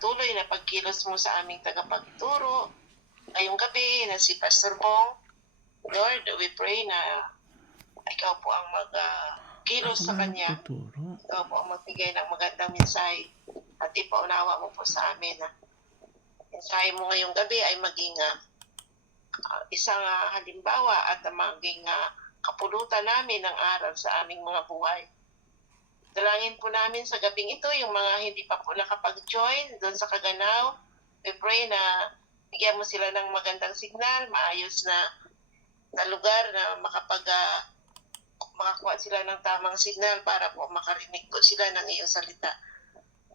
patuloy na pagkilos mo sa aming tagapagturo ngayong gabi na si Pastor Bong. Lord, we pray na ikaw po ang magkilos sa kanya. Ikaw po ang magbigay ng magandang mensahe at ipaunawa mo po sa amin na mensahe mo ngayong gabi ay maging isang halimbawa at maging kapulutan namin ng aral sa aming mga buhay. Dalangin po namin sa gabing ito yung mga hindi pa po nakapag-join doon sa Kaganaw. We pray na bigyan mo sila ng magandang signal, maayos na lugar na makakuha sila ng tamang signal para po makarinig po sila ng iyong salita.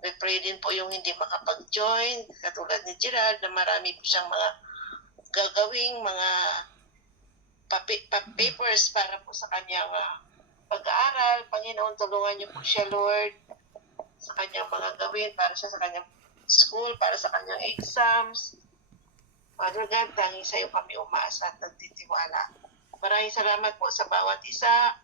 We pray din po yung hindi makapag-join, katulad ni Gerald, na marami po siyang mga gagawing mga papers para po sa kanyang pag-aaral. Panginoon, tulungan niyo po siya, Lord, sa kanyang mga gawin, para siya sa kanyang school, para sa kanyang exams. Father God, tanging sa iyo kami umaasa at nagtitiwala. Maraming salamat po sa bawat isa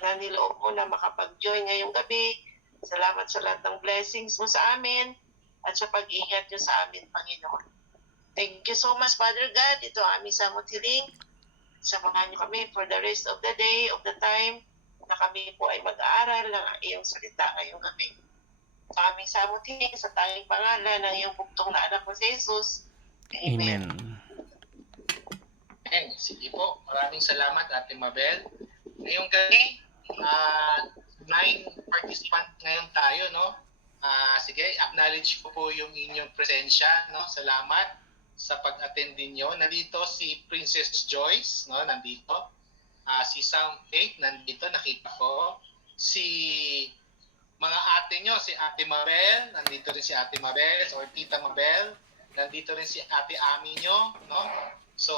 na niloob mo na makapag-join ngayong gabi. Salamat sa lahat ng blessings mo sa amin at sa pag-ingat niyo sa amin, Panginoon. Thank you so much, Father God. Ito ang aming samot hiling. Samahan niyo kami for the rest of the day, of the time, na kami po ay mag-aaral ng iyong salita ngayong gabi. Sa aming samot hiling, sa tanging pangalan ng iyong buktong na anak mo si Jesus. Amen. Amen. Sige po. Maraming salamat, Ate Mabel. Ngayong gabi, 9 participant ngayon tayo, no? Sige, acknowledge ko po yung inyong presensya, no? Salamat sa pag-attend ninyo. Nandito si Princess Joyce, no? Nandito. Si Sam Faith, nandito, nakita ko. Si mga ate nyo, si Ate Mabel, nandito rin si Ate Mabel, or Tita Mabel. Nandito rin si Ate Ami nyo, no? So,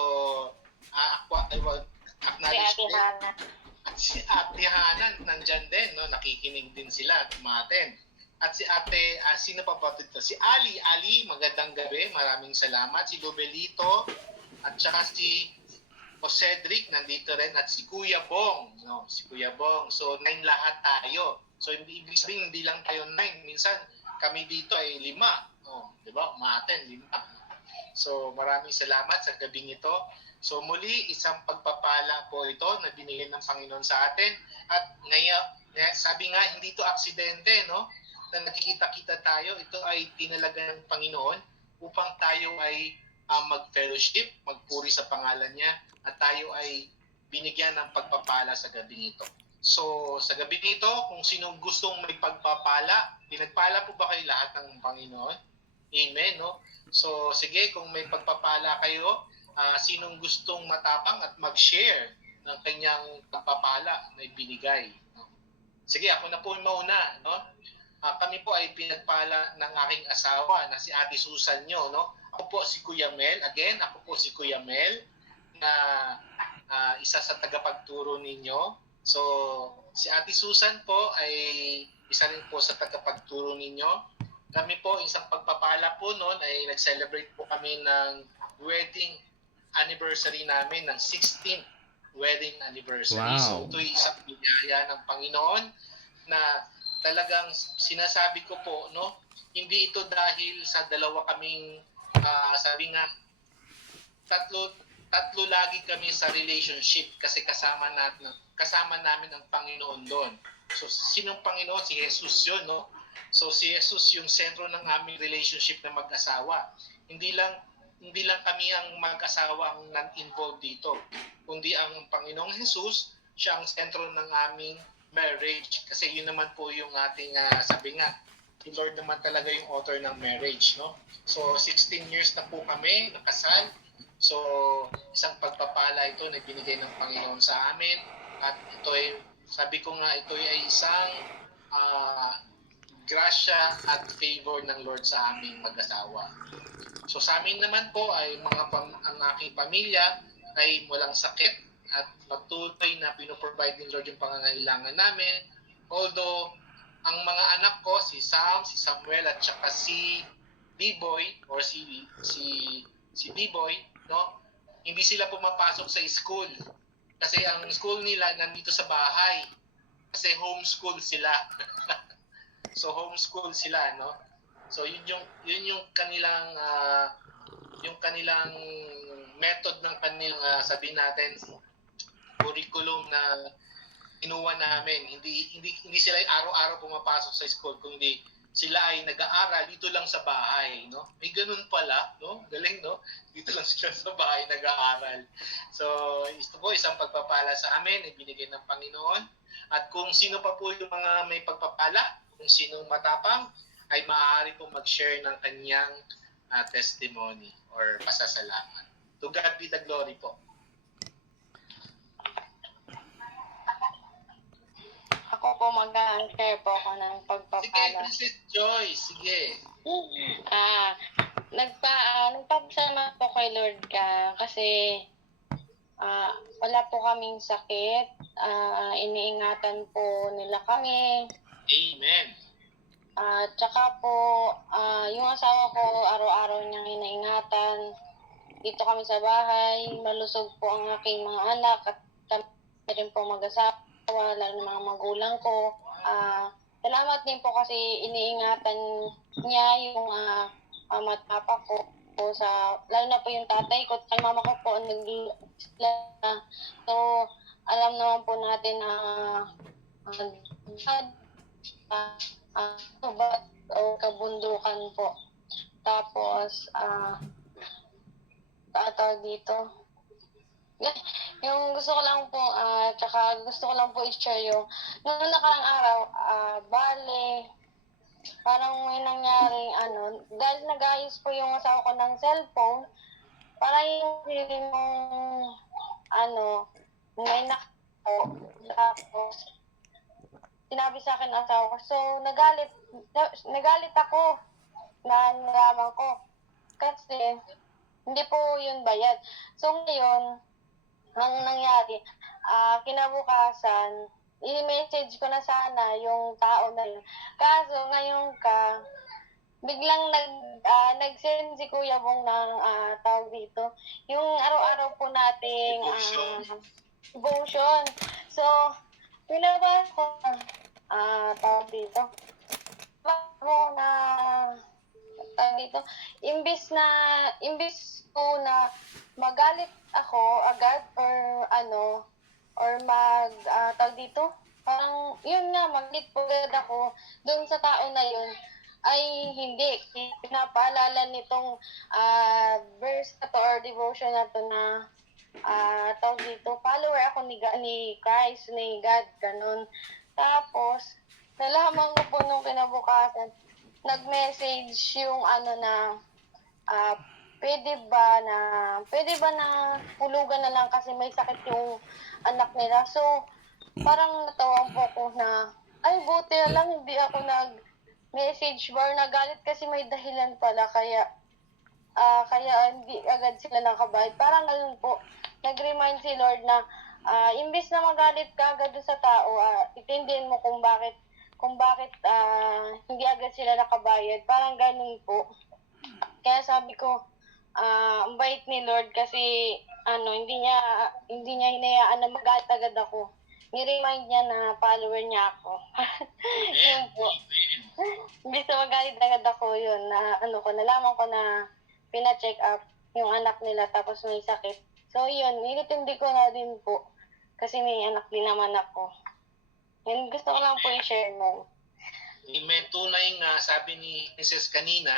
acknowledge ko. At si Ate Hana, nandyan din, no? Nakikinig din sila, tumaten. At si Ate, sino pa ba ito? Si Ali. Ali, magandang gabi, maraming salamat. Si Lobelito, at saka si Cedric, nandito rin. At si Kuya Bong, no? Si Kuya Bong. So, 9 lahat tayo. So, ibig sabihin, hindi lang tayo 9. Minsan, kami dito ay 5. Oh, di ba? Umaten, 5. So, maraming salamat sa gabing ito. So, muli, isang pagpapala po ito na binigay ng Panginoon sa atin. At ngayon, sabi nga, hindi ito aksidente, no? Na nakikita-kita tayo. Ito ay tinalaga ng Panginoon upang tayo ay mag-fellowship, magpuri sa pangalan niya, at tayo ay binigyan ng pagpapala sa gabing ito. So, sa gabing ito, kung sinong gustong may pagpapala, pinagpala po ba kayo lahat ng Panginoon? Amen, no? So, sige, kung may pagpapala kayo, sinong gustong matapang at mag-share ng kanyang pagpapala na ibinigay, no? Sige, ako na po yung mauna, no? Kami po ay pinagpala ng aking asawa na si Ate Susan nyo, no? Ako po si Kuya Mel. Again, ako po si Kuya Mel na isa sa tagapagturo ninyo. So, si Ate Susan po ay isa rin po sa tagapagturo ninyo. Kami po, isang pagpapala po noon ay nag-celebrate po kami ng wedding anniversary namin, ng 16th wedding anniversary. Wow. So, ito'y isang biyaya ng Panginoon na talagang sinasabi ko po, no? Hindi ito dahil sa dalawa kaming, sabi nga, tatlo lagi kami sa relationship kasi kasama namin ang Panginoon doon. So, sinong Panginoon? Si Jesus yun, no? So, si Jesus yung sentro ng aming relationship na mag-asawa. Hindi lang kami ang mag-asawa ang non-involved dito, kundi ang Panginoong Jesus, siya ang sentro ng aming marriage. Kasi yun naman po yung ating, sabi nga, si Lord naman talaga yung author ng marriage, no? So, 16 years na po kami nakasal. So, isang pagpapala ito na binigay ng Panginoon sa amin. At ito ay, sabi ko nga, ito ay isang grasya at favor ng Lord sa aming mag-asawa. So, sa amin naman po ay ang aking pamilya ay walang sakit at patuloy na pinoprovide ng Lord yung pangangailangan namin. Although, ang mga anak ko, si Sam, si Samuel, at saka si B-Boy, or si B-Boy, no? Hindi sila pumapasok sa school. Kasi ang school nila nandito sa bahay. Kasi homeschool sila. So, homeschool sila, no? So yun yung kanilang method ng kanilang sabihin natin curriculum na kinuha namin. Hindi sila araw-araw pumapasok sa school, kundi sila ay nag-aaral dito lang sa bahay, no? May ganun pala, no? Galing, no? Dito lang sila sa bahay nag-aaral. So, ito po isang pagpapala sa amin, ibinigay ng Panginoon. At kung sino pa po yung mga may pagpapala, kung sinong matapang, ay maaari po mag-share ng kanyang testimony or pasasalamat. To God be the glory po. Ako po mag-share po ako ng Sige, pagpapala. Princess Joy, sige. Nagpapasalamat po kay Lord ka kasi wala po kaming sakit. Iniingatan po nila kami. Amen. Tsaka po, yung asawa ko, araw-araw niyang iniingatan. Dito kami sa bahay, malusog po ang aking mga anak at kami rin po mag-asawa, lalo ng mga magulang ko. Salamat din po kasi iniingatan niya yung mama at papa ko sa, lalo na po yung tatay ko at mama ko po sila. So, alam naman po natin na o kabundukan po. Tapos, tawag dito. Yung gusto ko lang po, tsaka gusto ko lang po i-share yung, nung nakarang araw, bale, parang may nangyaring dahil nag-ayos po yung asawa ko ng cellphone, parang yung may nakako, tapos, sinabi sa akin ang asawa ko, so, nagalit ako, na nalaman ko, kasi, hindi po yun bayad. So, ngayon, ang nangyari, kinabukasan, i-message ko na sana yung tao na yun. Kaso, ngayon biglang nag-send si Kuya Bong ng tawag dito. Yung araw-araw po nating devotion. So, pinabas ko, tawag dito. Imbis po na magalit ako agad or tawag dito, parang yun nga, magalit po agad ako doon sa tao na yun, ay hindi. Pinapaalala nitong verse na to or devotion na to na tawag dito, follower ako ni Christ, ni God, ganun. Tapos, nalaman ko po nung kinabukasan, nag-message yung pwede ba na hulugan na lang kasi may sakit yung anak nila. So, parang natawang po ko na, ay buti na lang hindi ako nag-message bar, nagalit kasi may dahilan pala, kaya hindi agad sila nakabayad. Parang ganun po, nag-remind si Lord na imbis na magalit ka agad sa tao, itindihin mo kung bakit hindi agad sila nakabayad. Parang ganun po. Kaya sabi ko, ang bait ni Lord kasi hindi niya hinayaan na magalit agad ako. Ni-remind niya na follower niya ako. Yun po. Imbis na magalit agad ako, yun, na nalaman ko na pina-check up yung anak nila tapos may sakit. So yun, nilitindi ko na din po kasi may anak din naman ako. Yun, gusto ko lang po i-share mo. Amen. Tunay nga, sabi ni Mrs. kanina,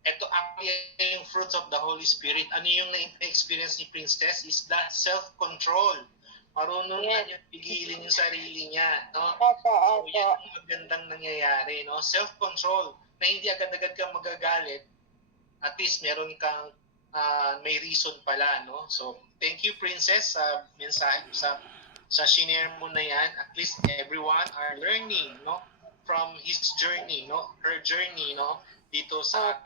ito actually yung fruits of the Holy Spirit. Ano yung na-experience ni Princess is that self-control. Marunong na niya pigilin yung sarili niya. No? So, yan ang magandang nangyayari. No? Self-control, na hindi agad-agad kang magagalit. At least meron kang may reason pala. No? So, thank you, Princess, sa mensahe, sa shinare mo na yan. At least everyone are learning, no, from his journey, no, her journey, no, dito sa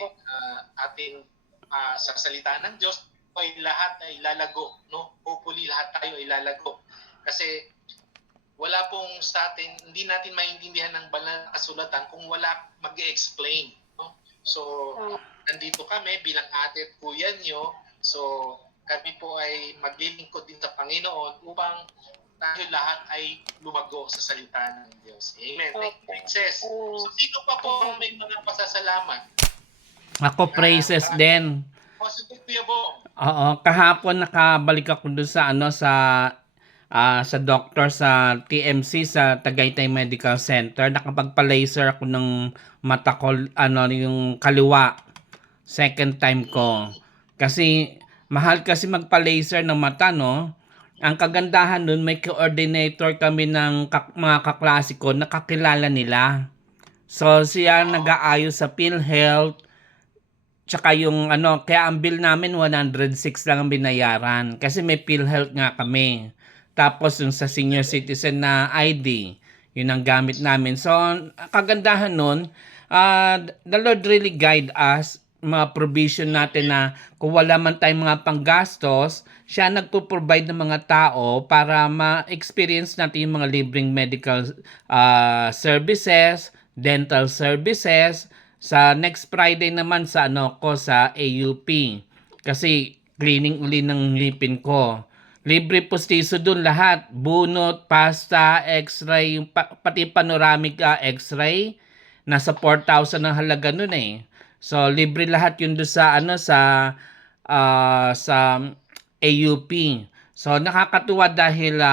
ating sa salita ng Diyos. Ay lahat ay lalago, no, hopefully lahat tayo ay lalago, kasi wala pong sa atin, hindi natin maintindihan ng banal na kasulatan kung wala mag-explain, no. So nandito kami bilang ate at kuya nyo, so kami po ay maglilingkod din sa Panginoon upang tayo lahat ay lumago sa salita ng Diyos. Amen. Thank you, Princess. Oo. So, sino pa po ang may mga pasasalamat? Ako praises din. O, si Kuya Bong. Oo, kahapon nakabalik ako dun sa sa doctor sa TMC sa Tagaytay Medical Center. Nakapagpa-laser ako ng mata ko, yung kaliwa. Second time ko. Kasi mahal kasi magpa-laser ng mata, no? Ang kagandahan nun, may coordinator kami ng mga kaklase ko na kakilala nila. So siya nag-aayos sa PhilHealth. Tsaka yung kaya ang bill namin 106 lang ang binayaran kasi may PhilHealth nga kami. Tapos yung sa senior citizen na ID, yun ang gamit namin. So, kagandahan nun, the Lord really guide us, mga provision natin na kung wala man tayong mga panggastos, siya nagpo-provide ng mga tao para ma-experience natin yung mga libreng medical services, dental services. Sa next Friday naman sa sa AUP. Kasi cleaning uli ng ngipin ko. Libre postiso dun lahat. Bunot, pasta, x-ray, pati panoramic x-ray. Nasa 4,000 ang halaga nun eh. So libre lahat yun doon sa sa AUP. So nakakatuwa dahil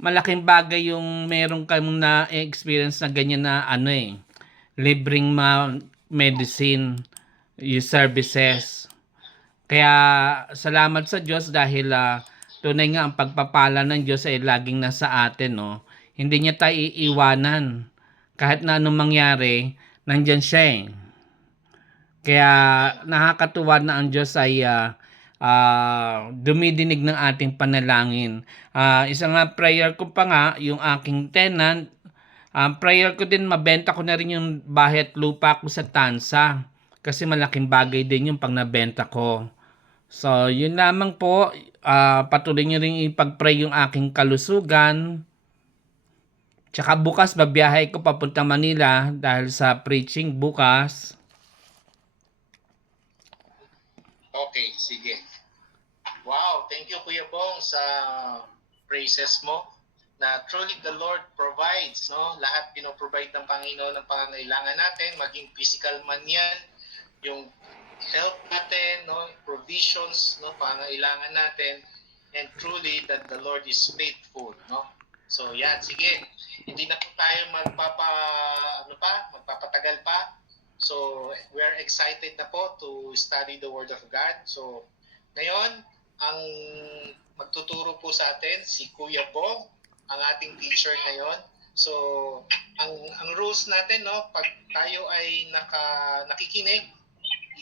malaking bagay yung meron kayong na-experience na ganyan na libreng medicine yung services. Kaya salamat sa Diyos dahil tunay nga ang pagpapala ng Diyos ay laging nasa atin, no? Hindi niya tayo iiwanan. Kahit na anong mangyari, nandyan siya eh. Kaya nakakatuwa na ang Diyos ay dumidinig ng ating panalangin. Isa nga prayer ko pa nga, yung aking tenant, prayer ko din, mabenta ko na rin yung bahay at lupa ko sa Tansa. Kasi malaking bagay din yung pag nabenta ko. So, yun lamang po. Patuloy nyo rin ipag-pray yung aking kalusugan. Tsaka bukas, babiyahe ko papunta Manila dahil sa preaching bukas. Okay, sige. Wow, thank you Kuya Bong sa praises mo. Na truly the Lord provides, no? Lahat pinoprovide ng Panginoon ng pangangailangan natin, maging physical man yan, yung health natin, no? Provisions, no? Pangangailangan natin, and truly that the Lord is faithful, no? So yan, sige. Hindi na po tayo magpapatagal pa. So we're excited na po to study the Word of God. So ngayon, ang magtuturo po sa atin si Kuya Bong, ang ating teacher ngayon. So, ang rules natin, no, pag tayo ay nakikinig,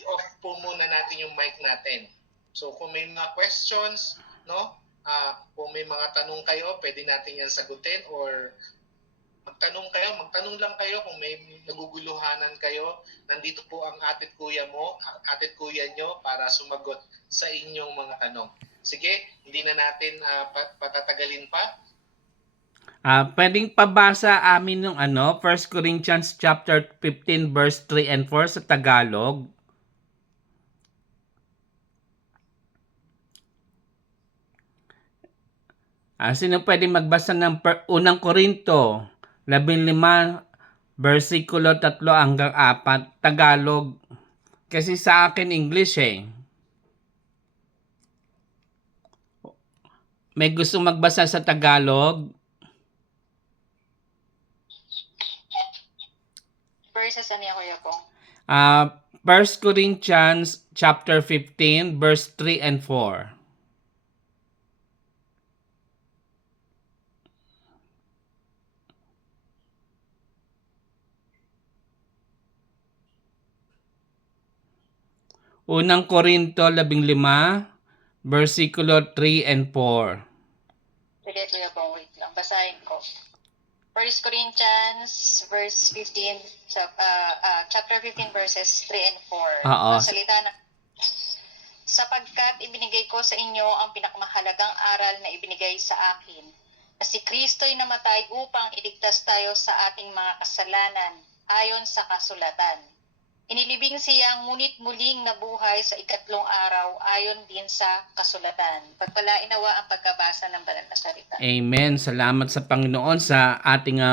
i-off po muna natin yung mic natin. So, kung may mga questions, no, kung may mga tanong kayo, pwede natin yan sagutin, or magtanong lang kayo kung may naguguluhanan kayo. Nandito po ang atit kuya nyo para sumagot sa inyong mga tanong. Sige, hindi na natin patatagalin pa. Pwedeng pabasa amin ng 1 Corinthians chapter 15 verse 3 and 4 sa Tagalog. Sino pwedeng magbasa ng 1 Korinto 15 versikulo 3 hanggang 4 Tagalog? Kasi sa akin English eh. May gusto magbasa sa Tagalog? Verses ano yan, Kuya Bong? 1 Corinthians chapter 15 verse 3 and 4. Unang Korinto 15 versikulo 3 and 4. Sige, Kuya Bong, wait lang. Basahin ko. 1 Corinthians verse 15, chapter 15 verses 3 and 4. Oo. Ang salita na, sapagkat ibinigay ko sa inyo ang pinakamahalagang aral na ibinigay sa akin, na si Kristo'y namatay upang iligtas tayo sa ating mga kasalanan ayon sa kasulatan, Inilibing siyang ngunit muling nabuhay sa ikatlong araw ayon din sa kasulatan. Pagpalain nawa ang pagkabasa ng banal na salita. Amen. Salamat sa Panginoon sa ating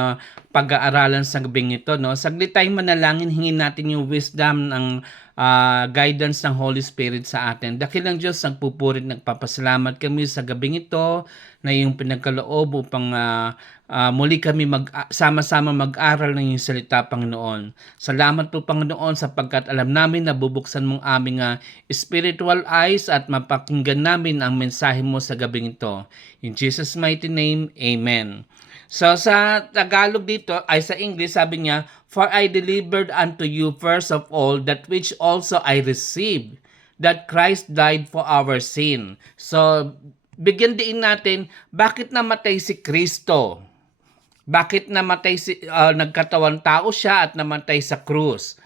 pag-aaralan sa gabing ito. No? Saglit tayong manalangin, hingin natin yung wisdom ng guidance ng Holy Spirit sa atin. Dakilang Diyos, nagpupurit, nagpapasalamat kami sa gabing ito na yung pinagkaloob upang muli kami sama-sama mag-aral ng iyong salita, Panginoon. Salamat po, Panginoon, sapagkat alam namin na bubuksan mong aming spiritual eyes at mapakinggan namin ang mensahe mo sa gabing ito. In Jesus' mighty name, Amen. So sa Tagalog dito, ay sa English, sabi niya, "For I delivered unto you first of all that which also I received, that Christ died for our sin." So, bigyan din natin, bakit namatay si Kristo? Bakit namatay nagkatawang tao siya at namatay sa krus?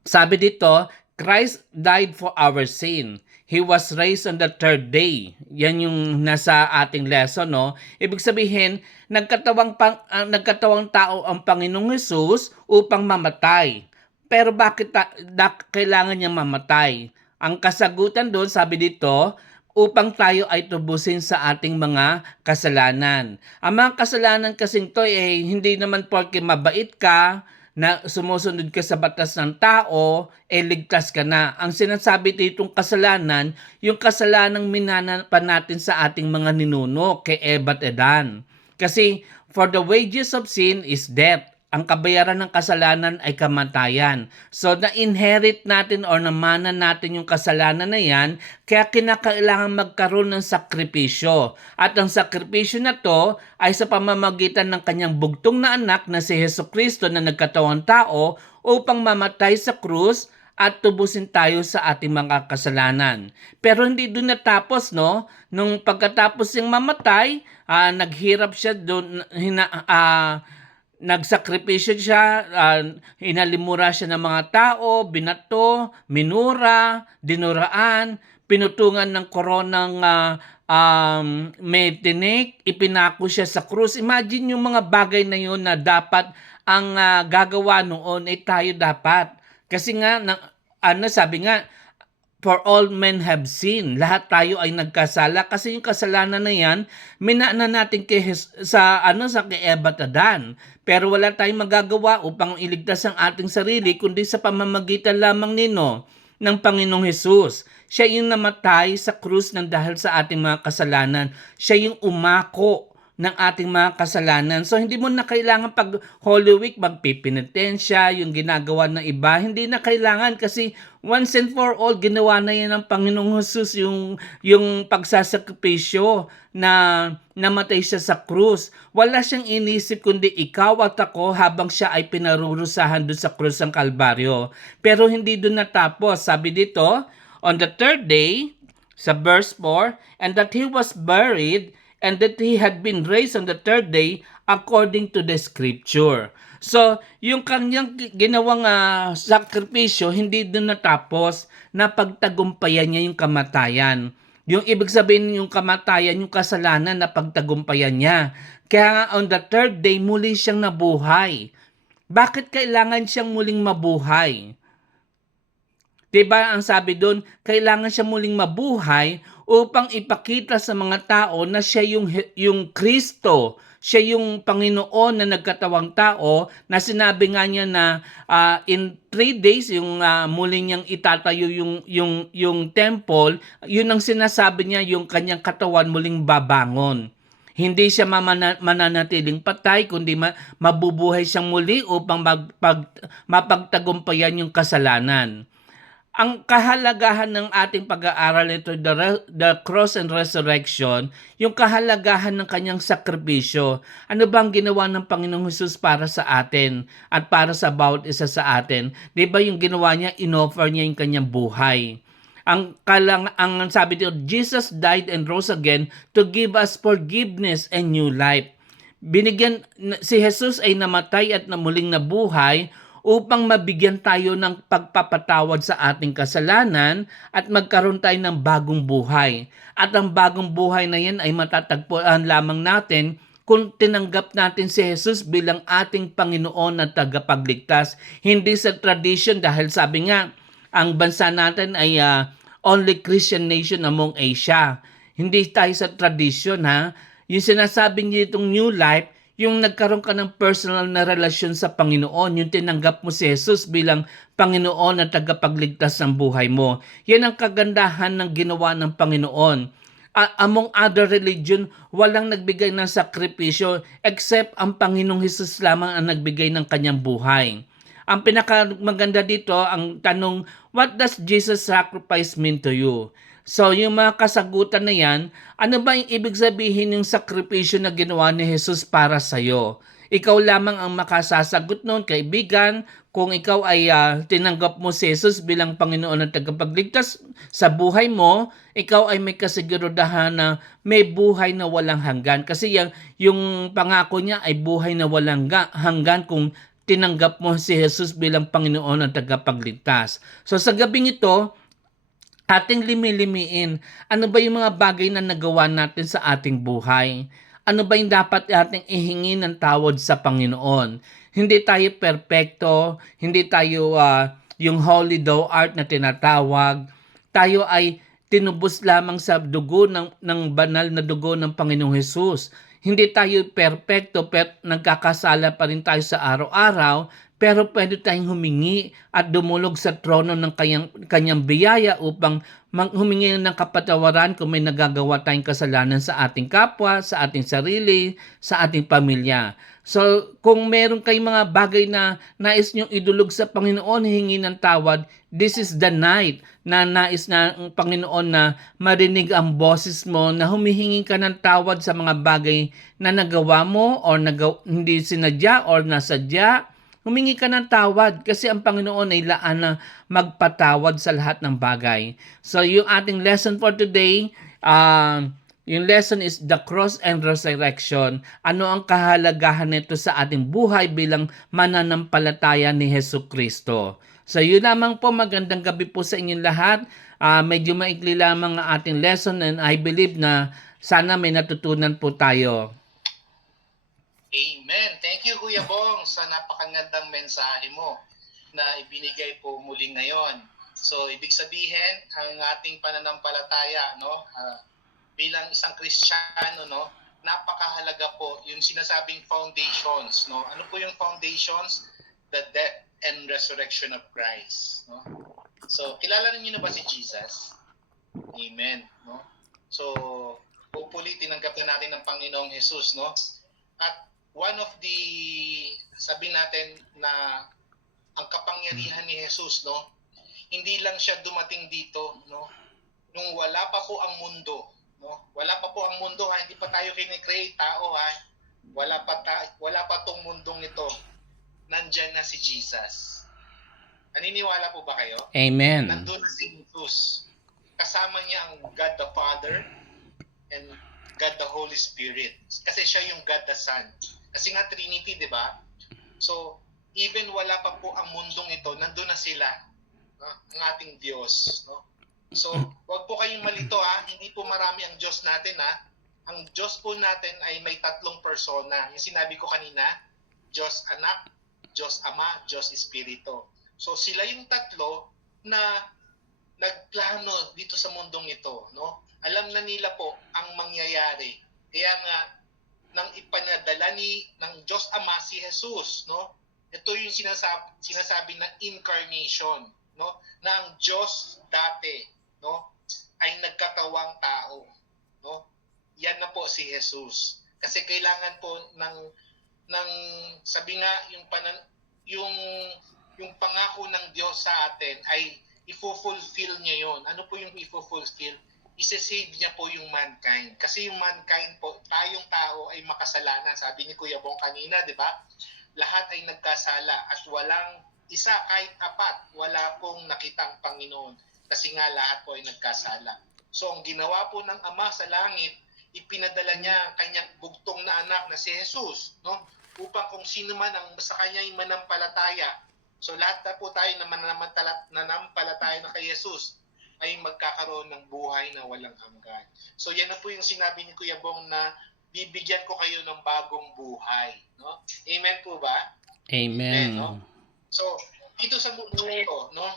Sabi dito, Christ died for our sin. He was raised on the third day. Yan yung nasa ating lesson, no? Ibig sabihin, nagkatawang tao ang Panginoong Hesus upang mamatay. Pero bakit kailangan niya mamatay? Ang kasagutan doon, sabi dito, upang tayo ay tubusin sa ating mga kasalanan. Ang mga kasalanan kasing to, hindi naman porque mabait ka, na sumusunod ka sa batas ng tao, ligtas ka na. Ang sinasabi ditong kasalanan, yung kasalanang minana pa natin sa ating mga ninuno, kay Eva at Adan. Kasi, for the wages of sin is death. Ang kabayaran ng kasalanan ay kamatayan. So, na-inherit natin or namana natin yung kasalanan na yan, kaya kinakailangan magkaroon ng sakripisyo. At ang sakripisyo na to ay sa pamamagitan ng kanyang bugtong na anak na si Jesucristo na nagkatawang tao upang mamatay sa krus at tubusin tayo sa ating mga kasalanan. Pero hindi doon natapos, no? Nung pagkatapos niyang mamatay, naghirap siya doon, nagsakripisyo siya, inalimura siya ng mga tao, binato, minura, dinuraan, pinutungan ng koronang may tinik, ipinako siya sa krus. Imagine yung mga bagay na yun na dapat ang gagawa noon ay tayo dapat. Kasi nga, sabi nga, for all men have sinned. Lahat tayo ay nagkasala kasi yung kasalanan na yan, minana natin sa kay Eva at Adan. Pero wala tayong magagawa upang iligtas ang ating sarili kundi sa pamamagitan lamang ng Panginoong Hesus. Siya yung namatay sa krus ng dahil sa ating mga kasalanan. Siya yung umako ng ating mga kasalanan. So, hindi mo na kailangan pag Holy Week magpipinitensya, yung ginagawa ng iba. Hindi na kailangan kasi once and for all, ginawa na yan ng Panginoong Jesus yung pagsasakripisyo na namatay siya sa krus. Wala siyang inisip kundi ikaw at ako habang siya ay pinarurusahan doon sa krus ng Kalbaryo. Pero hindi doon natapos. Sabi dito, on the third day, sa verse 4, and that he was buried, and that he had been raised on the third day according to the scripture. So, yung kanyang ginawang sakripisyo, hindi doon natapos na pagtagumpayan niya yung kamatayan. Yung ibig sabihin yung kamatayan, yung kasalanan na pagtagumpayan niya. Kaya nga on the third day, muli siyang nabuhay. Bakit kailangan siyang muling mabuhay? Diba ang sabi doon, kailangan siya muling mabuhay upang ipakita sa mga tao na siya yung Kristo, siya yung Panginoon na nagkatawang tao na sinabi nga niya na in 3 days yung muli niyang itatayo yung temple, yun ang sinasabi niya yung kanyang katawan muling babangon. Hindi siya mananatiling patay kundi mabubuhay siyang muli upang mapagtagumpayan yung kasalanan. Ang kahalagahan ng ating pag-aaral nito, the cross and resurrection, yung kahalagahan ng kanyang sakripisyo. Ano ba ang ginawa ng Panginoong Hesus para sa atin at para sa bawat isa sa atin? Di ba yung ginawa niya, inoffer niya yung kanyang buhay. Ang sabi dito, Jesus died and rose again to give us forgiveness and new life. Si Jesus ay namatay at muling nabuhay upang mabigyan tayo ng pagpapatawad sa ating kasalanan at magkaroon tayo ng bagong buhay. At ang bagong buhay na yan ay matatagpuan lamang natin kung tinanggap natin si Jesus bilang ating Panginoon at tagapagligtas. Hindi sa tradition, dahil sabi nga, ang bansa natin ay only Christian nation among Asia. Hindi tayo sa tradition, ha. Yung sinasabi niyo itong new life, yung nagkaroon ka ng personal na relasyon sa Panginoon, yung tinanggap mo si Jesus bilang Panginoon at tagapagligtas ng buhay mo. Yan ang kagandahan ng ginawa ng Panginoon. Among other religion, walang nagbigay ng sakripisyo except ang Panginoong Hesus lamang ang nagbigay ng kanyang buhay. Ang pinakamaganda dito, ang tanong, what does Jesus sacrifice mean to you? So, yung mga kasagutan na yan, ano ba yung ibig sabihin yung sakripisyo na ginawa ni Jesus para sa'yo? Ikaw lamang ang makasasagot noon, kaibigan, kung ikaw ay tinanggap mo si Jesus bilang Panginoon at tagapagligtas sa buhay mo, ikaw ay may kasigurudahan na may buhay na walang hanggan. Kasi yung pangako niya ay buhay na walang hanggan kung tinanggap mo si Jesus bilang Panginoon at tagapagligtas. So sa gabing ito, ating limi-limiin, ano ba yung mga bagay na nagawa natin sa ating buhay? Ano ba yung dapat ating ihingi ng tawad sa Panginoon? Hindi tayo perpekto, hindi tayo yung holy thou art na tinatawag. Tayo ay tinubos lamang sa dugo ng banal na dugo ng Panginoong Hesus. Hindi tayo perpekto, pero nagkakasala pa rin tayo sa araw-araw, pero pwede tayong humingi at dumulog sa trono ng kanyang biyaya upang humingi ng kapatawaran kung may nagagawa tayong kasalanan sa ating kapwa, sa ating sarili, sa ating pamilya. So, kung meron kayong mga bagay na nais nyong idulog sa Panginoon, hingi ng tawad, this is the night na nais na ang Panginoon na marinig ang boses mo, na humihingi ka ng tawad sa mga bagay na nagawa mo or hindi sinadya or nasadya. Humingi ka ng tawad kasi ang Panginoon ay laan na magpatawad sa lahat ng bagay. So, yung ating lesson for today, yung lesson is the cross and resurrection. Ano ang kahalagahan nito sa ating buhay bilang mananampalataya ni Jesucristo? So, yun lamang po. Magandang gabi po sa inyong lahat. Medyo maikli lamang ang ating lesson and I believe na sana may natutunan po tayo. Amen. Thank you, Kuya Bong, sa napakagandang mensahe mo na ibinigay po muli ngayon. So, ibig sabihin, ang ating pananampalataya, no, bilang isang Kristiyano, no, napakahalaga po yung sinasabing foundations, no. Ano po yung foundations? The death and resurrection of Christ, no. So, kilala niyo na ba si Jesus? Amen, no. So, hopefully tinanggap na natin ng Panginoong Jesus, no. At one of the, sabi natin na ang kapangyarihan ni Jesus, no, hindi lang siya dumating dito, no, nung wala pa po ang mundo, no, wala pa po ang mundo, ha, hindi pa tayo kine-create tao, ha, wala pa tong mundong ito, nandyan na si Jesus. Naniniwala po ba kayo? Amen. Nandun na si Jesus. Kasama niya ang God the Father and God the Holy Spirit. Kasi siya yung God the Son. Kasi nga Trinity, di ba? So, even wala pa po ang mundong ito, nandun na sila, ang ating Diyos. No? So, wag po kayong malito, ha? Hindi po marami ang Diyos natin, ha? Ang Diyos po natin ay may tatlong persona. Yung sinabi ko kanina, Diyos Anak, Diyos Ama, Diyos Espiritu. So, sila yung tatlo na nagplano dito sa mundong ito, no? Alam na nila po ang mangyayari. Kaya nga, nang ipanadala ng Diyos Ama si Jesus, no? Ito yung sinasabi na incarnation, no? Na ang Diyos dati, no, ay nagkatawang tao, no? Yan na po si Jesus. Kasi kailangan po ng sabi nga yung pangako ng Diyos sa atin ay ifo-fulfill niya yon. Ano po yung ifo-fulfill? Ise-save niya po yung mankind. Kasi yung mankind po, tayong tao ay makasalanan. Sabi ni Kuya Bong kanina, di ba? Lahat ay nagkasala at walang isa kahit apat, wala pong nakitang Panginoon. Kasi nga lahat po ay nagkasala. So ang ginawa po ng Ama sa langit, ipinadala niya ang kanyang bugtong na anak na si Jesus, no? Upang kung sino man ang sa kanya ay manampalataya. So lahat na po tayo na manampalataya na kay Jesus ay magkakaroon ng buhay na walang hanggan. So yan na po yung sinabi ni Kuya Bong na bibigyan ko kayo ng bagong buhay. No? Amen po ba? Amen. No? So, dito sa mundo ito, no?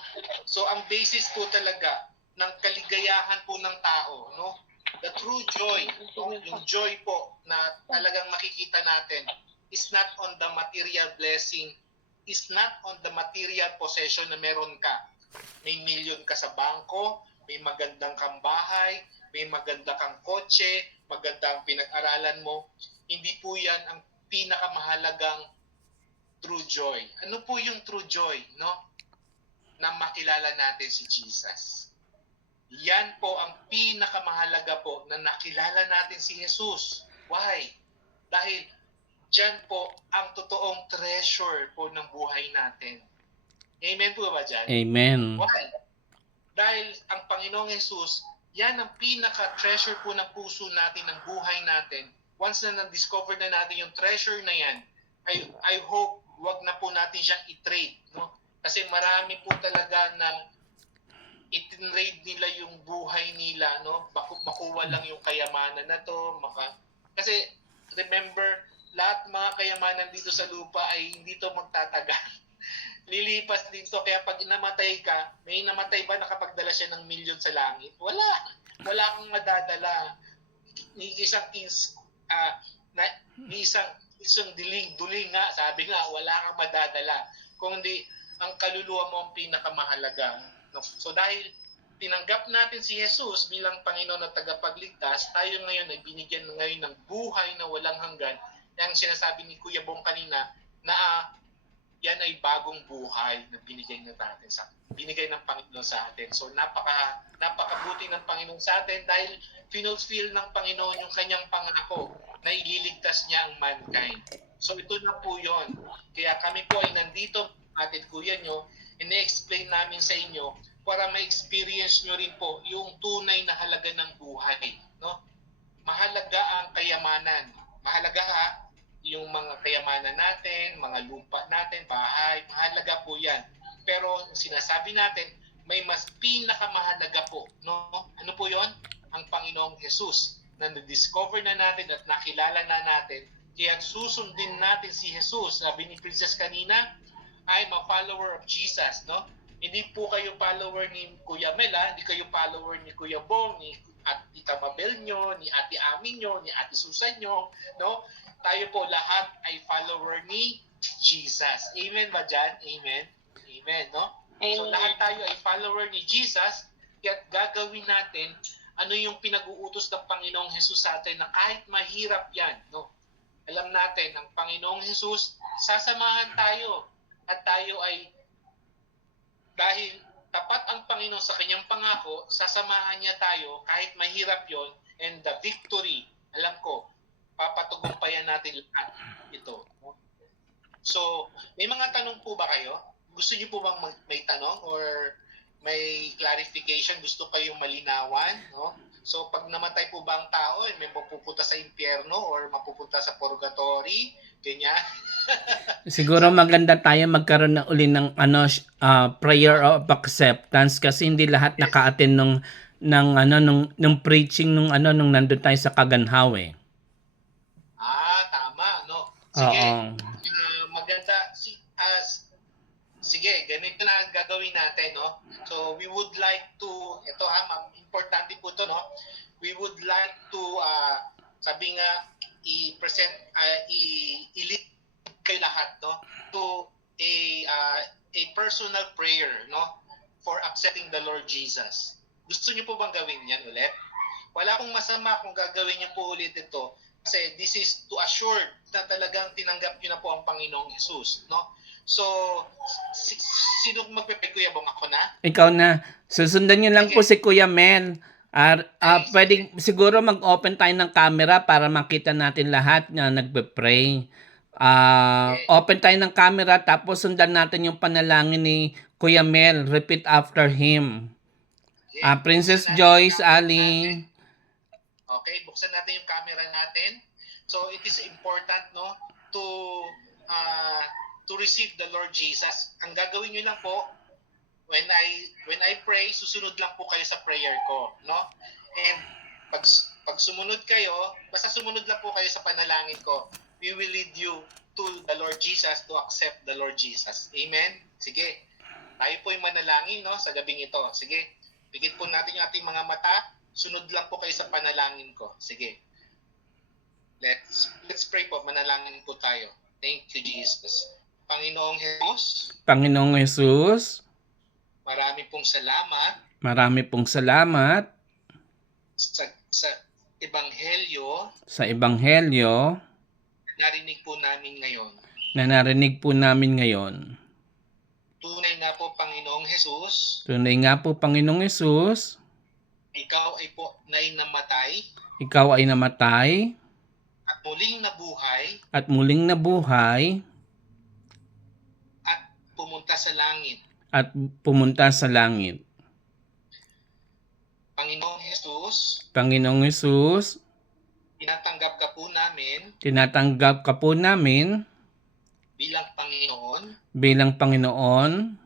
So, ang basis po talaga ng kaligayahan po ng tao, no? The true joy, no? Yung joy po na talagang makikita natin is not on the material blessing, is not on the material possession na meron ka. May milyon ka sa bangko, may magandang kang bahay, may maganda kang kotse, maganda ang pinag-aralan mo. Hindi po yan ang pinakamahalagang true joy. Ano po yung true joy, no? Na makilala natin si Jesus. Yan po ang pinakamahalaga po na nakilala natin si Jesus. Why? Dahil dyan po ang totoong treasure po ng buhay natin. Amen po ba dyan? Amen. Why? Dahil ang Panginoong Jesus, yan ang pinaka-treasure po ng puso natin, ng buhay natin. Once na na-discover na natin yung treasure na yan, I hope wag na po natin siyang i-trade. No? Kasi marami po talaga na i-trade nila yung buhay nila. No? Makuha lang yung kayamanan na to. Kasi remember, lahat mga kayamanan dito sa lupa ay hindi to magtatagal. Lilipas din to. Kaya pag namatay ka, may namatay ba nakapagdala siya ng milyon sa langit? Wala. Wala kang madadala. Ni isang duling nga, sabi nga, wala kang madadala. Kung hindi, ang kaluluwa mo ang pinakamahalaga. No? So dahil tinanggap natin si Jesus bilang Panginoon at tagapagligtas, tayo ngayon ay binigyan ngayon ng buhay na walang hanggan. Yang sinasabi ni Kuya Bong kanina, na yan ay bagong buhay na binigay ng Panginoon sa atin. So napakabuti ng Panginoon sa atin dahil fulfill ng Panginoon yung kanyang pangako na ililigtas niya ang mankind. So ito na po yon. Kaya kami po ay nandito, atit kuya nyo, ine-explain namin sa inyo para ma-experience nyo rin po yung tunay na halaga ng buhay. No? Mahalaga ang kayamanan. Mahalaga yung mga kayamanan natin, mga lupa natin, bahay, mahalaga po yan. Pero sinasabi natin, may mas pinakamahalaga po. No? Ano po yon? Ang Panginoong Jesus na na-discover na natin at nakilala na natin. Kaya susundin natin si Jesus. Sabi ni Princess kanina, I'm a follower of Jesus. No? Hindi po kayo follower ni Kuya Mel, hindi kayo follower ni Kuya Bong, ni Tita Mabel nyo, ni Ate Amin nyo, ni Ate Susan nyo. No? Tayo po lahat ay follower ni Jesus. Amen ba dyan? Amen? Amen, no? Amen. So lahat tayo ay follower ni Jesus, kaya gagawin natin ano yung pinag-uutos ng Panginoong Jesus sa atin na kahit mahirap yan, no? Alam natin, ang Panginoong Jesus, sasamahan tayo at tayo ay, dahil tapat ang Panginoon sa kanyang pangako, sasamahan niya tayo kahit mahirap yon, and the victory, alam ko, papatugumpayan natin lahat ito. No? So, may mga tanong po ba kayo? Gusto niyo po bang may tanong or may clarification, gusto kayong malinawan, no? So pag namatay po ba ang tao, may mapupunta sa impyerno or mapupunta sa purgatory, ganyan. Siguro maganda tayo magkaroon na uli ng prayer of acceptance kasi hindi lahat naka-attend nung preaching nung nandun tayo sa Kaganhaw eh. Tama, no. Sige. Oo. Maganda sige, ganito na ang gagawin natin, no? So, we would like to, ito ma'am, importante po to, no? We would like to, sabi nga, i-present, i-lead kayo lahat, no? To a personal prayer, no? For accepting the Lord Jesus. Gusto niyo po bang gawin yan ulit? Wala akong masama kung gagawin niyo po ulit ito. Kasi this is to assure na talagang tinanggap niyo na po ang Panginoong Jesus, no? So, sino magpe-pray, Kuya Bong? Ako na? Ikaw na. Susundan niyo lang po si Kuya Mel. Pwedeng siguro mag-open tayo ng camera para makita natin lahat na nagpe-pray. Open tayo ng camera tapos sundan natin yung panalangin ni Kuya Mel. Repeat after him. Princess Joyce, Ali. Okay, buksan natin yung camera natin. So, it is important, no, to receive the Lord Jesus. Ang gagawin niyo lang po, when I pray, susunod lang po kayo sa prayer ko, no? And Pag sumunod kayo, basta sumunod lang po kayo sa panalangin ko. We will lead you to the Lord Jesus to accept the Lord Jesus. Amen? Sige. Tayo po yung manalangin, no, sa gabing ito. Sige. Pigit po natin yung ating mga mata. Sunod lang po kayo sa panalangin ko. Sige. Let's pray po. Manalangin po tayo. Thank you, Jesus. Panginoong Jesus, Panginoong Jesus, marami pong salamat marami pong salamat sa Ebanghelyo sa Ebanghelyo narinig po namin ngayon. na narinig po namin ngayon. Tunay nga po, Panginoong Jesus, Tunay nga po, Panginoong Jesus, ikaw ay po namatay ikaw ay namatay at muling nabuhay at muling nabuhay at pumunta sa langit. at pumunta sa langit. Panginoong Jesus, Panginoong Jesus, tinatanggap ka po namin tinatanggap ka po namin bilang Panginoon bilang Panginoon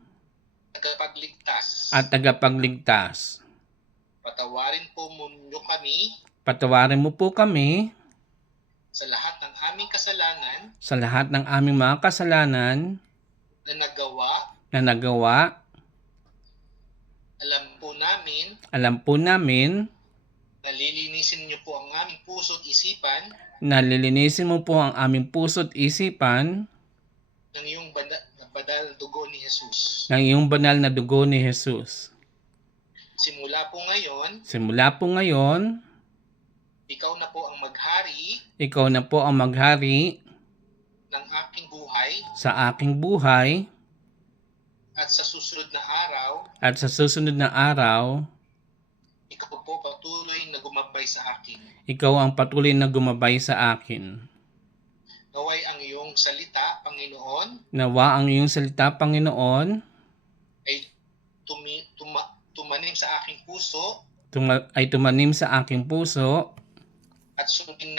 tagapagligtas. at tagapagligtas. Patawarin po mundo kami Patawarin mo po kami sa lahat ng aming kasalanan sa lahat ng aming mga kasalanan na nagawa. Alam po namin nalilinisin niyo po ang aming puso at isipan nalilinisin mo po ang aming puso't isipan ng iyong badal dugo ni Jesus. ng iyong banal na dugo ni Jesus. Simula po ngayon, ikaw na po ang maghari Ikaw na po ang maghari ng aking buhay sa aking buhay at sa susunod na araw, at sa susunod na araw, ikaw po patuloy na gumabay sa akin. ikaw ang patuloy na gumabay sa akin. Naway ang iyong salita, Panginoon, Nawa ang iyong salita, Panginoon, ay tumanim sa aking puso ay tumanim sa aking puso at sundin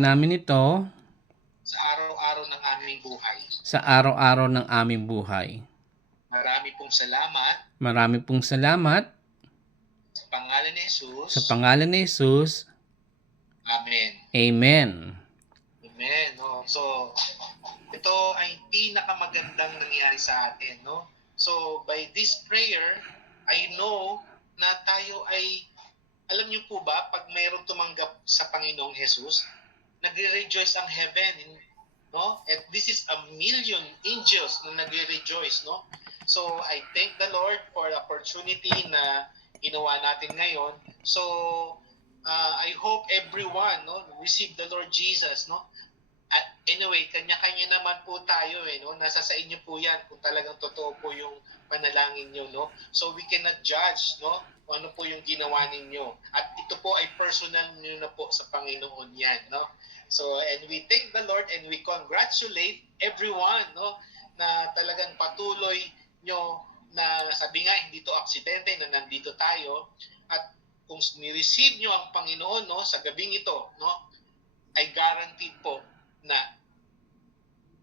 namin ito sa araw-araw ng aming buhay. sa araw-araw ng aming buhay. Marami pong salamat Marami pong salamat sa pangalan ni Jesus. sa pangalan ni Jesus. Amen. Amen. Amen. No? So, ito ay pinakamagandang nangyari sa atin. No? So, by this prayer, I know na tayo ay, alam niyo po ba, pag mayroong tumanggap sa Panginoong Jesus, nagre-rejoice ang heaven. No? And this is 1,000,000 angels na nagre-rejoice. No? So, I thank the Lord for the opportunity na ginawa natin ngayon. So, I hope everyone receive the Lord Jesus. No? At anyway, kanya-kanya naman po tayo. No? Nasa sa inyo po yan kung talagang totoo po yung panalangin nyo. No? So, we cannot judge kung ano po yung ginawa ninyo. At ito po ay personal nyo na po sa Panginoon yan. No? So, and we thank the Lord and we congratulate everyone na talagang patuloy nyo na sabi nga, hindi to aksidente na nandito tayo. At kung ni-receive nyo ang Panginoon sa gabing ito, ay guaranteed po na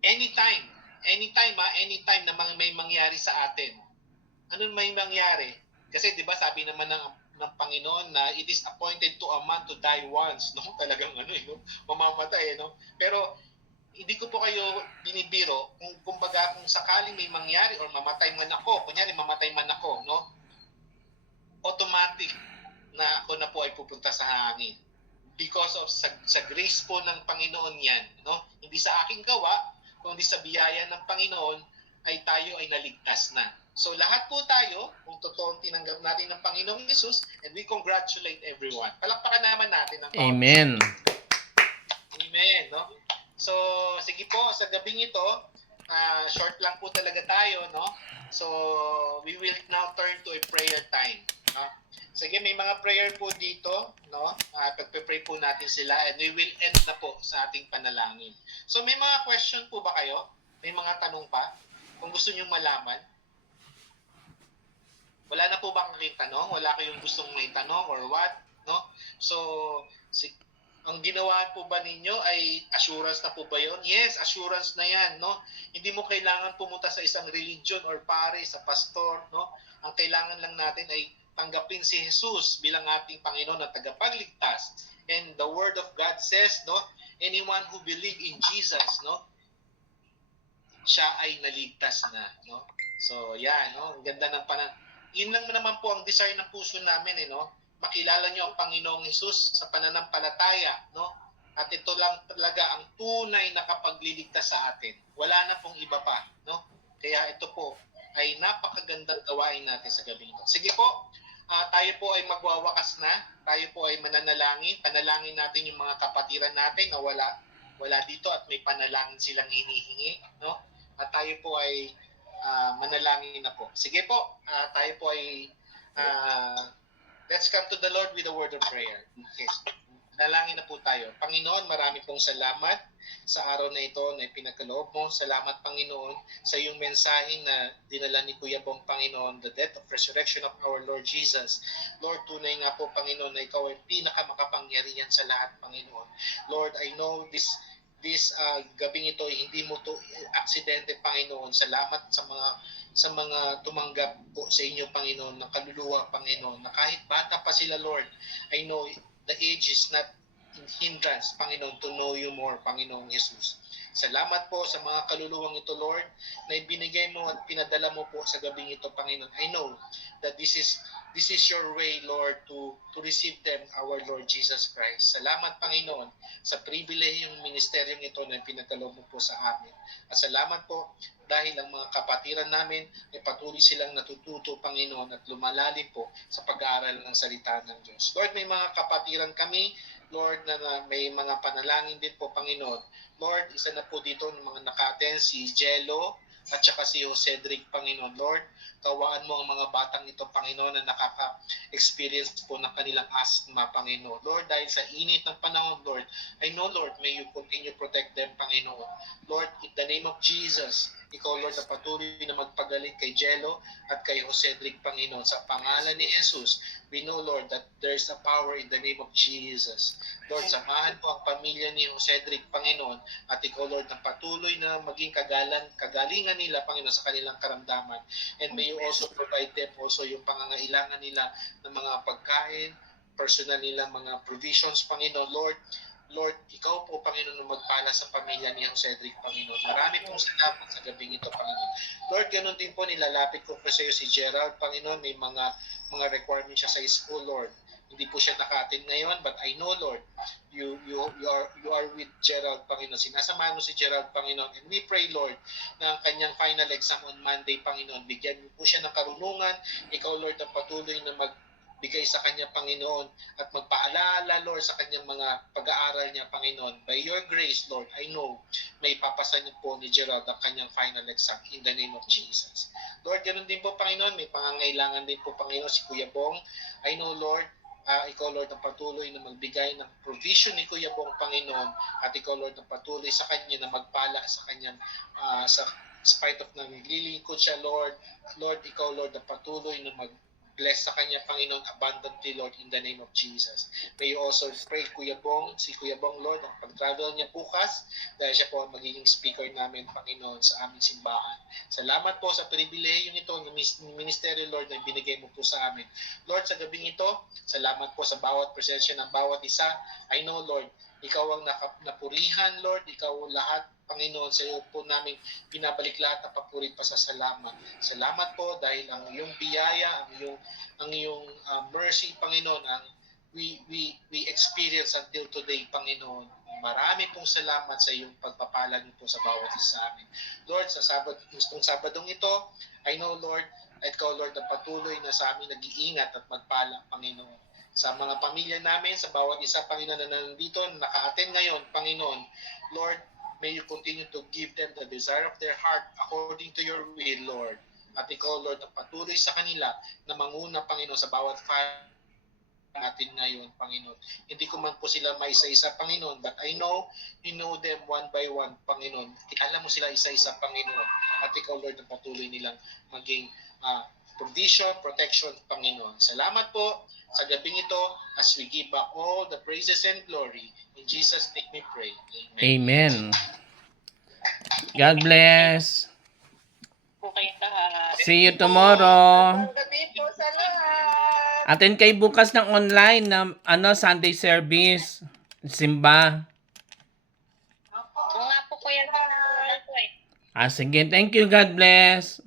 anytime na may mangyari sa atin. Ano may mangyari? Kasi 'di ba sabi naman ng Panginoon na it is appointed to a man to die once, Talagang mamamatay, Pero hindi ko po kayo binibiro kung sakaling may mangyari or mamatay man ako, kunyari mamatay man ako, automatic na ako na po ay pupunta sa hangin. Because of sa grace po ng Panginoon yan, Hindi sa aking gawa, kundi sa biyaya ng Panginoon ay tayo ay naligtas na. So lahat po tayo, kung totoong tinanggap natin ng Panginoong Jesus, and we congratulate everyone. Palakpakan naman natin ang Amen. Amen, So, sige po, sa gabing ito, short lang po talaga tayo, So, we will now turn to a prayer time. Sige, may mga prayer po dito, pagpe-pray po natin sila and we will end na po sa ating panalangin. So, may mga question po ba kayo? May mga tanong pa? Kung gusto niyo malaman? Wala na po ba kayong tanong? Wala kayong gustong may tanong or what? So, ang ginawa po ba ninyo ay assurance na po ba yun? Yes, assurance na yan, Hindi mo kailangan pumunta sa isang religion or pare, sa pastor, Ang kailangan lang natin ay tanggapin si Jesus bilang ating Panginoon at tagapagligtas. And the Word of God says, no, anyone who believe in Jesus, no, siya ay naligtas na, no. So, yan, no, ang ganda ng yun lang naman po ang desire ng puso namin, no, makilala nyo ang Panginoong Jesus sa pananampalataya, no, at ito lang talaga ang tunay na kapagliligtas sa atin. Wala na pong iba pa, no. Kaya ito po ay napakagandang gawain natin sa gabi ito. Sige po, tayo po ay magwawakas na. Tayo po ay mananalangin. Panalangin natin yung mga kapatiran natin na wala dito at may panalangin silang hinihingi, no? At tayo po ay manalangin na po. Sige po, tayo po ay let's come to the Lord with a word of prayer. Okay. Nalangin na po tayo. Panginoon, marami pong salamat sa araw na ito na pinagkaloob mo. Salamat, Panginoon, sa iyong mensaheng na dinala ni Kuya Bong, Panginoon, the death of resurrection of our Lord Jesus. Lord, tunay nga po, Panginoon, na ikaw ay pinakamakapangyarihan sa lahat, Panginoon. Lord, I know this gabing ito hindi mo to aksidente, Panginoon. Salamat sa mga tumanggap po sa inyo, Panginoon, ng kaluluwa, Panginoon, na kahit bata pa sila, Lord, I know the age is not hindrance, Panginoon, to know you more, Panginoong Jesus. Salamat po sa mga kaluluwang ito, Lord, na ibinigay mo at pinadala mo po sa gabing ito, Panginoon. I know that this is your way, Lord, to receive them, our Lord Jesus Christ. Salamat, Panginoon, sa pribilehiyong ministeryong ito na pinagkaloob mo po sa amin. At salamat po dahil ang mga kapatiran namin ay patuloy silang natututo, Panginoon, at lumalalim po sa pag-aaral ng salita ng Diyos. Lord, may mga kapatiran kami, Lord, na may mga panalangin din po, Panginoon. Lord, isa na po dito ng mga naka-attend, si Jello at saka si Cedric, Panginoon. Lord, kawaan mo ang mga batang ito, Panginoon, na nakaka-experience po ng kanilang asthma, Panginoon. Lord, dahil sa init ng panahon, Lord, I know, Lord, may you continue protect them, Panginoon. Lord, in the name of Jesus, ikaw, Lord, na patuloy na magpagaling kay Jello at kay Cedric, Panginoon. Sa pangalan ni Jesus, we know, Lord, that there's a power in the name of Jesus. Lord, samahan po ang pamilya ni Cedric, Panginoon, at ikaw, Lord, na patuloy na maging kagalingan nila, Panginoon, sa kanilang karamdaman. And may you also provide them also yung pangangailangan nila ng mga pagkain, personal nila mga provisions, Panginoon. Lord, ikaw po, Panginoon, na magpala sa pamilya ni Cedric, Panginoon. Marami pong salamat sa gabing ito, Panginoon. Lord, ganun din po, nilalapit ko po sa iyo si Gerald, Panginoon. May mga requirements siya sa school, Lord. Hindi po siya naka-attend ngayon, but I know, Lord, you are with Gerald, Panginoon. Sinasamahan mo si Gerald, Panginoon. And we pray, Lord, na ang kanyang final exam on Monday, Panginoon, bigyan mo po siya ng karunungan. Ikaw, Lord, na patuloy na magbigay sa kanya, Panginoon, at magpaalala, Lord, sa kanyang mga pag-aaral niya, Panginoon. By your grace, Lord, I know may papasa niyo po ni Gerald ang kanyang final exam in the name of Jesus. Lord, ganun din po, Panginoon, may pangangailangan din po, Panginoon, si Kuya Bong. I know, Lord, ikaw, Lord, ang patuloy na magbigay ng provision ni Kuya Bong, Panginoon, at ikaw, Lord, ang patuloy sa kanya na magpala sa kanyang sa spite of na naglilingkod siya, Lord, ikaw, Lord, ang patuloy na bless sa kanya, Panginoon, abundantly, Lord, in the name of Jesus. May you also pray, si Kuya Bong, Lord, ang pag-travel niya bukas, dahil siya po ang magiging speaker namin, Panginoon, sa aming simbahan. Salamat po sa pribilehiyong ito ng ministeryo, Lord, na binigay mo po sa amin. Lord, sa gabing ito, salamat po sa bawat presensya ng bawat isa. I know, Lord, ikaw ang napurihan, Lord, ikaw lahat, Panginoon, sa iyo po namin pinabalik lahat ng papuri pa sa salamat. Salamat po dahil ang iyong biyaya, ang iyong mercy, Panginoon, ang we experience until today, Panginoon. Marami pong salamat sa iyong pagpapala niyo po sa bawat isa sa amin. Lord, sa Sabadong ito, I know, Lord, at ikaw, Lord, na patuloy na sa amin nag-iingat at magpala, Panginoon. Sa mga pamilya namin, sa bawat isa, Panginoon, na nandito, naka-attend ngayon, Panginoon, Lord, may you continue to give them the desire of their heart according to your will, Lord. At ikaw, Lord, ang patuloy sa kanila na manguna, Panginoon, sa bawat fire natin ngayon, Panginoon. Hindi ko man po sila maisa-isa, Panginoon, but I know, you know them one by one, Panginoon. Alam mo sila isa-isa, Panginoon. At ikaw, Lord, ang patuloy nilang maging provision, protection, Panginoon. Salamat po sa gabing ito as we give back all the praises and glory. In Jesus' name we pray. Amen. God bless. Po kayong lahat. See you tomorrow. Magandang gabi po sa lahat. Attend kayo bukas ng online na Sunday service. Simba. Oo nga po, Kuya. Wala po eh. Sige, thank you. God bless.